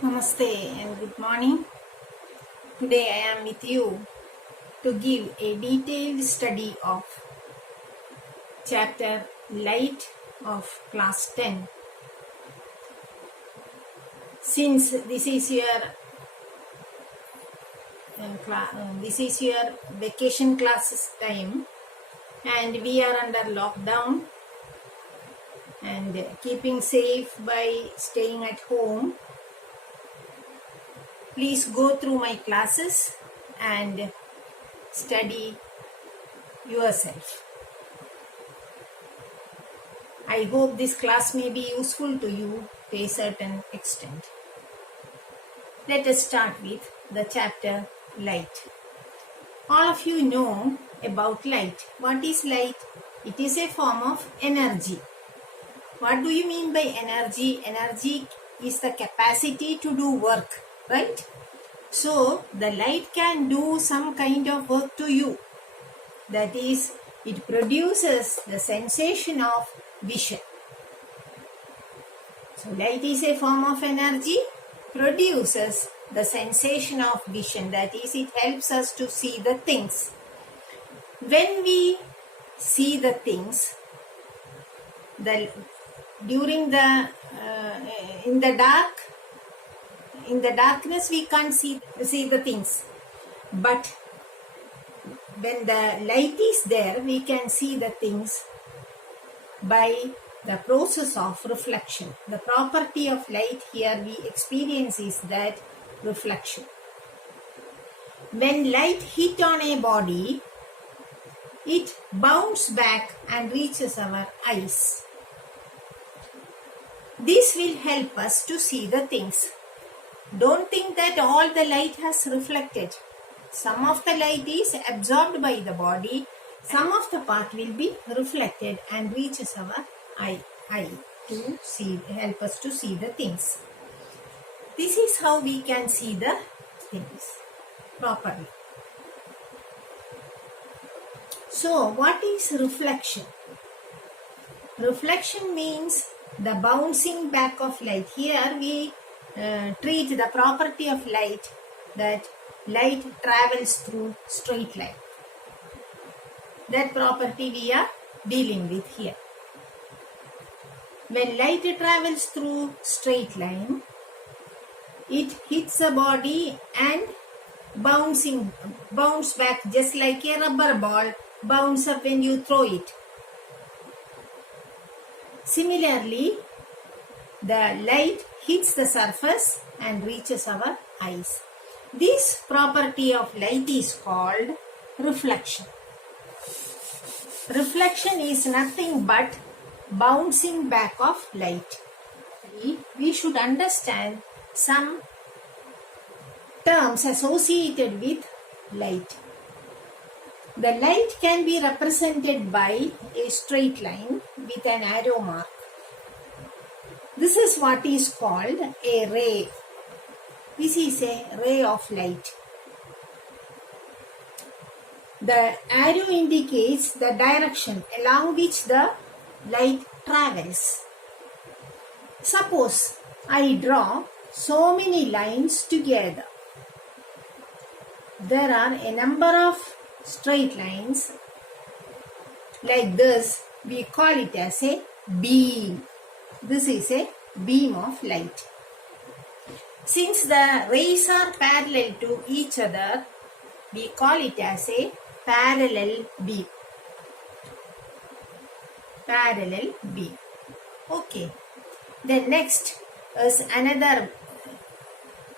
Namaste and good morning. Today I am with you to give a detailed study of chapter Light of class 10. Since this is your vacation classes time and we are under lockdown and keeping safe by staying at home, please go through my classes and study yourself. I hope this class may be useful to you to a certain extent. Let us start with the chapter Light. All of you know about light. What is light? It is a form of energy. What do you mean by energy? Energy is the capacity to do work, right? So, the light can do some kind of work to you. That is, it produces the sensation of vision. So, light is a form of energy, produces the sensation of vision. That is, it helps us to see the things. When we see the things, in the darkness we can't see the things, but when the light is there we can see the things by the process of reflection. The property of light here we experience is that reflection. When light hit on a body, it bounces back and reaches our eyes. This will help us to see the things. Don't think that all the light has reflected. Some of the light is absorbed by the body. Some of the part will be reflected and reaches our eye to help us to see the things. This is how we can see the things properly. So, what is reflection? Reflection means the bouncing back of light. Here we treat the property of light, that light travels through straight line. That property we are dealing with here. When light travels through straight line, it hits a body and bounce back just like a rubber ball bounce up when you throw it. Similarly, the light hits the surface and reaches our eyes. This property of light is called reflection. Reflection is nothing but bouncing back of light. We should understand some terms associated with light. The light can be represented by a straight line with an arrow mark. This is what is called a ray. This is a ray of light. The arrow indicates the direction along which the light travels. Suppose I draw so many lines together. There are a number of straight lines like this. We call it as a beam. This is a beam of light. Since the rays are parallel to each other, we call it as a parallel beam. Parallel beam. Okay. Then next is another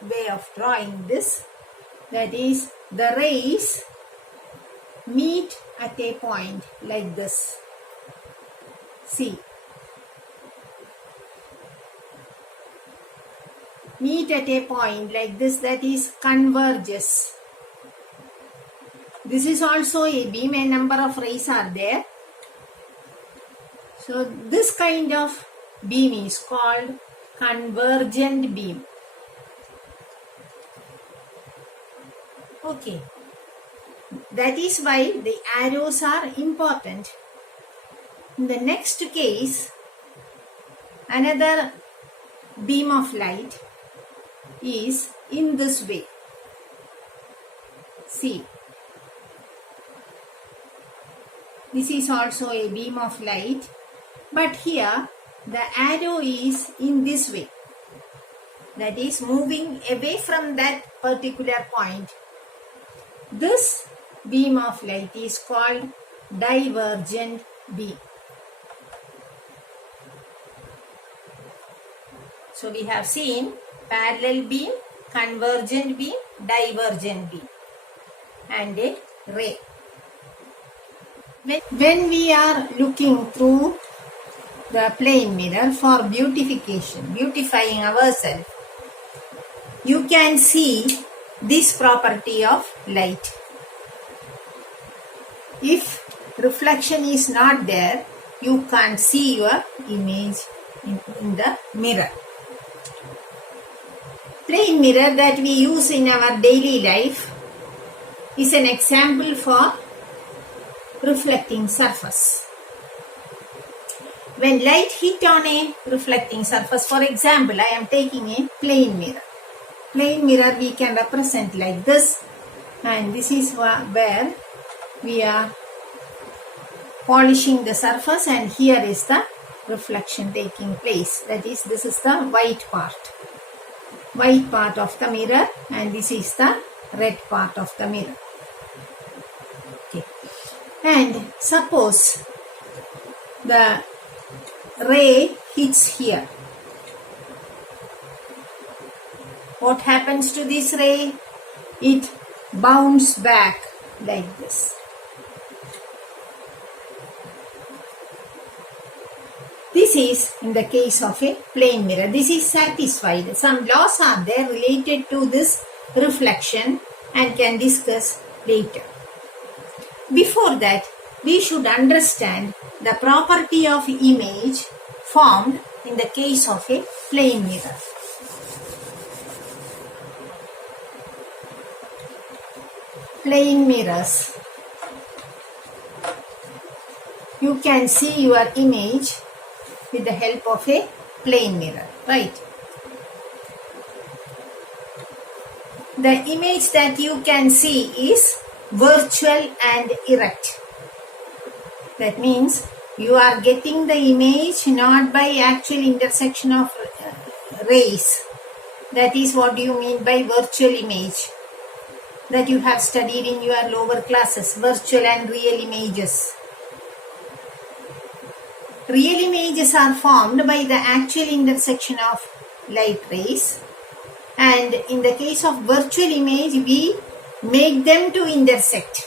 way of drawing this. That is, the rays meet at a point like this. See. Meet at a point like this, that is converges. This is also a beam, a number of rays are there. So this kind of beam is called convergent beam. Okay. That is why the arrows are important. In the next case, another beam of light is in this way. See, this is also a beam of light, but here the arrow is in this way, that is moving away from that particular point. This beam of light is called divergent beam. So we have seen parallel beam, convergent beam, divergent beam, and a ray. When we are looking through the plane mirror for beautifying ourselves, you can see this property of light. If reflection is not there, you can't see your image in the mirror. Plane mirror that we use in our daily life is an example for reflecting surface. When light hit on a reflecting surface, for example, I am taking a plane mirror. Plane mirror we can represent like this, and this is where we are polishing the surface, and here is the reflection taking place. That is, this is the white part of the mirror, and this is the red part of the mirror. Okay. And suppose the ray hits here. What happens to this ray? It bounces back like this. This is in the case of a plane mirror. This is satisfied. Some laws are there related to this reflection and can discuss later. Before that, we should understand the property of image formed in the case of a plane mirror. Plane mirrors. You can see your image with the help of a plane mirror, right? The image that you can see is virtual and erect. That means you are getting the image not by actual intersection of rays. That is what you mean by virtual image, that you have studied in your lower classes, virtual and real images. Real images are formed by the actual intersection of light rays, and in the case of virtual image, we make them to intersect.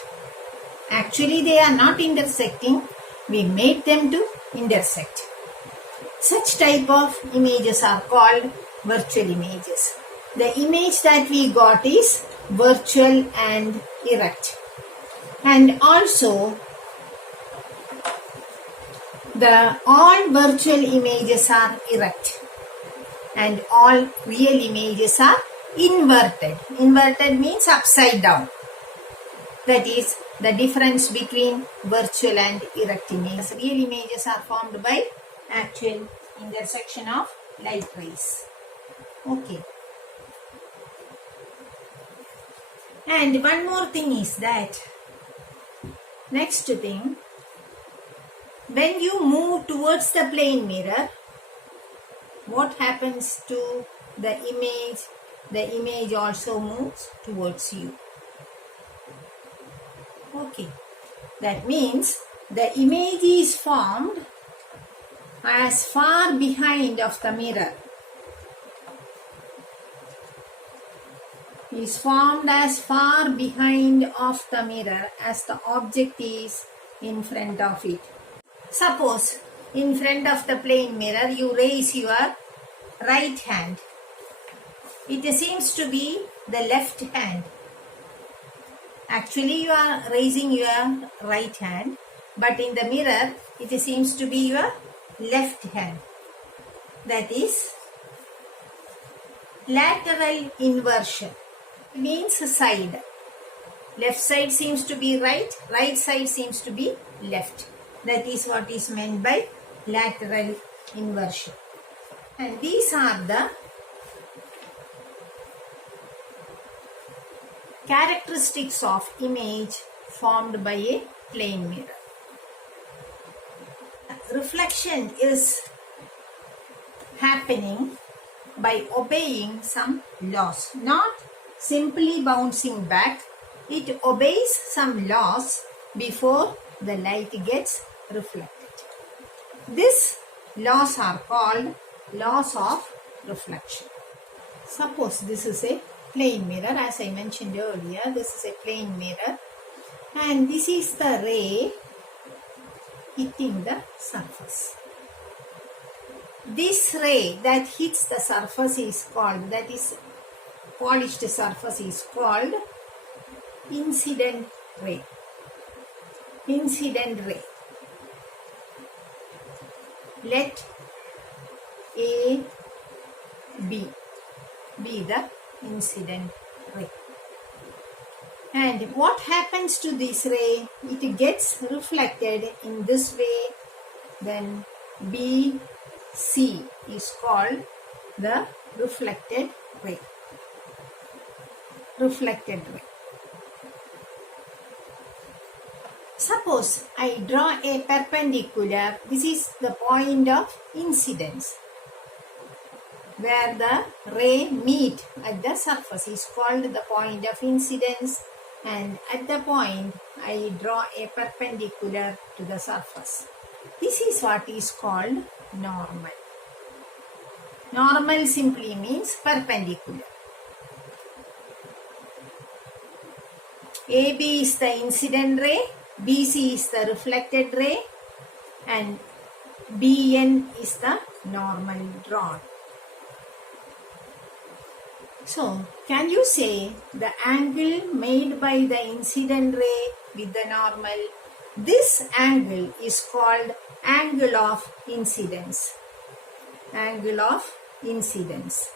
Actually, they are not intersecting, we made them to intersect. Such type of images are called virtual images. The image that we got is virtual and erect. And also, all virtual images are erect and all real images are inverted. Inverted means upside down. That is the difference between virtual and erect images. Real images are formed by actual intersection of light rays. Okay. And one more thing is that, next thing, when you move towards the plane mirror, what happens to the image? The image also moves towards you. Okay. That means the image is formed as far behind of the mirror. Is formed as far behind of the mirror as the object is in front of it. Suppose in front of the plane mirror you raise your right hand. It seems to be the left hand. Actually you are raising your right hand, but in the mirror it seems to be your left hand. That is lateral inversion. Means side. Left side seems to be right, right side seems to be left. That is what is meant by lateral inversion. And these are the Characteristics of image formed by a plane mirror. Reflection is happening by obeying some laws, not simply bouncing back. It obeys some laws before the light gets reflected. These laws are called laws of reflection. Suppose this is a plane mirror, as I mentioned earlier. This is a plane mirror, and this is the ray hitting the surface. This ray that hits the surface is called, that is polished surface, is called incident ray. Incident ray. Let A, B be the incident ray. And what happens to this ray? It gets reflected in this way. Then B, C is called the reflected ray. Reflected ray. Suppose I draw a perpendicular. This is the point of incidence, where the ray meet at the surface is called the point of incidence, and at the point I draw a perpendicular to the surface. This is what is called normal. Normal simply means perpendicular. AB is the incident ray, BC is the reflected ray, and BN is the normal drawn. So, can you say the angle made by the incident ray with the normal? This angle is called angle of incidence. Angle of incidence.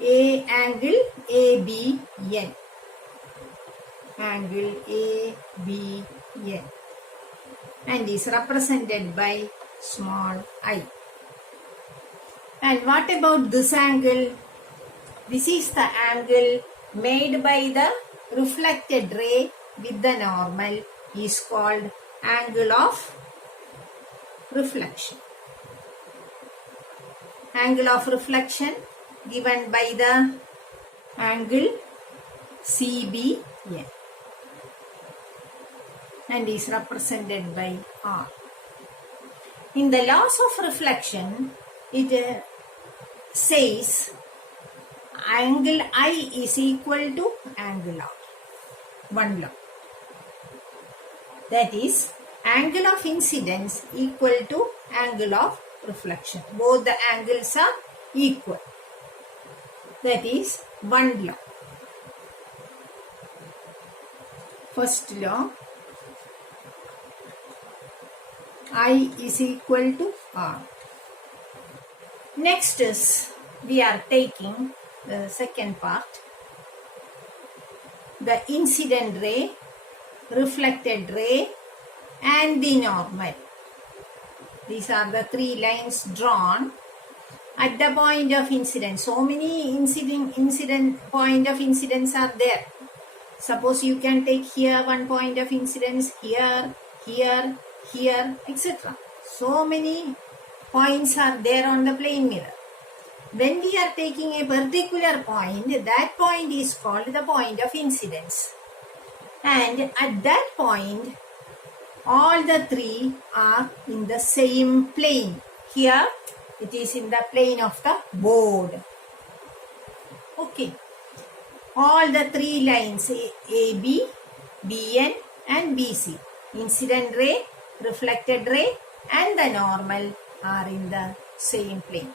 A angle ABN. Angle ABN. And is represented by small I. And what about this angle? This is the angle made by the reflected ray with the normal, is called angle of reflection. Angle of reflection given by the angle CBN and is represented by R. In the laws of reflection, it says angle I is equal to angle R. One law. That is, angle of incidence equal to angle of reflection. Both the angles are equal. That is one law. First law, I is equal to R. Next is, we are taking the second part, the incident ray, reflected ray, and the normal. These are the three lines drawn at the point of incidence. So many incident point of incidence are there. Suppose you can take here one point of incidence, here, here, here, etc. So many points are there on the plane mirror. When we are taking a particular point, that point is called the point of incidence. And at that point, all the three are in the same plane. Here, it is in the plane of the board. Okay. All the three lines, AB, BN and BC, incident ray, reflected ray and the normal, are in the same plane.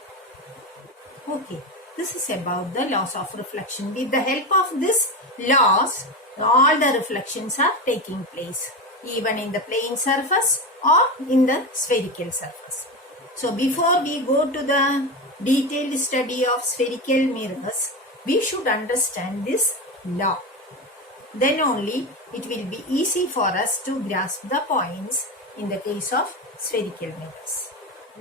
Okay, this is about the laws of reflection. With the help of these laws, all the reflections are taking place, even in the plane surface or in the spherical surface. So before we go to the detailed study of spherical mirrors, we should understand this law. Then only it will be easy for us to grasp the points in the case of spherical mirrors.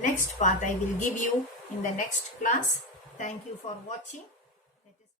Next part I will give you in the next class. Thank you for watching.